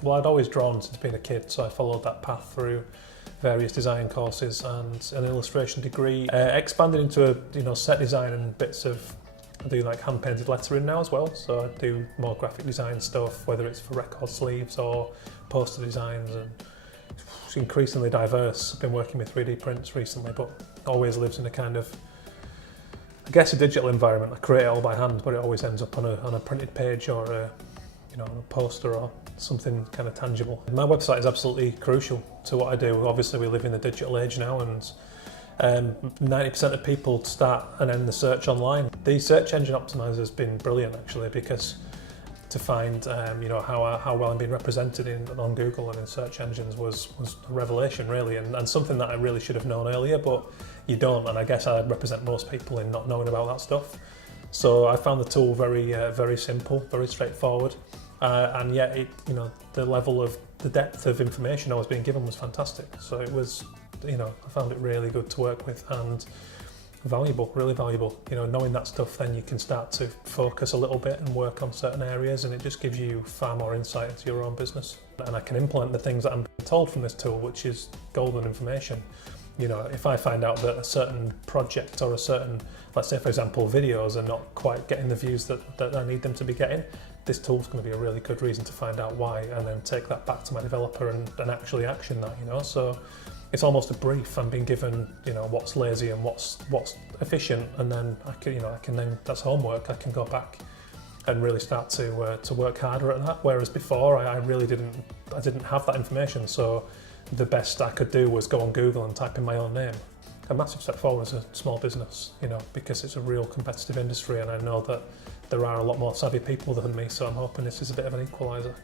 Well, I'd always drawn since being a kid, so I followed that path through various design courses and an illustration degree. Expanded into set design and bits of, I do like hand painted lettering now as well, so I do more graphic design stuff, whether it's for record sleeves or poster designs, and it's increasingly diverse. I've been working with 3D prints recently, but always lives in a kind of, I guess, a digital environment. I create it all by hand, but it always ends up on a printed page or a poster or something kind of tangible. My website is absolutely crucial to what I do. Obviously, we live in the digital age now, and 90% of people start and end the search online. The search engine optimizer has been brilliant, actually, because to find how well I'm being represented on Google and in search engines was a revelation, really, and something that I really should have known earlier, but you don't, and I guess I represent most people in not knowing about that stuff. So I found the tool very simple, very straightforward, and yet the depth of information I was being given was fantastic. So it was, I found it really good to work with and valuable, really valuable. Knowing that stuff, then you can start to focus a little bit and work on certain areas, and it just gives you far more insight into your own business. And I can implement the things that I'm being told from this tool, which is golden information. If I find out that a certain project or a certain, let's say for example, videos are not quite getting the views that I need them to be getting, this tool's going to be a really good reason to find out why, and then take that back to my developer and actually action that. So it's almost a brief. I'm being given, what's lazy and what's efficient, and then I can then, that's homework. I can go back and really start to work harder at that. Whereas before, I really didn't have that information. So the best I could do was go on Google and type in my own name. A massive step forward as a small business, because it's a real competitive industry, and I know that there are a lot more savvy people than me. So I'm hoping this is a bit of an equaliser.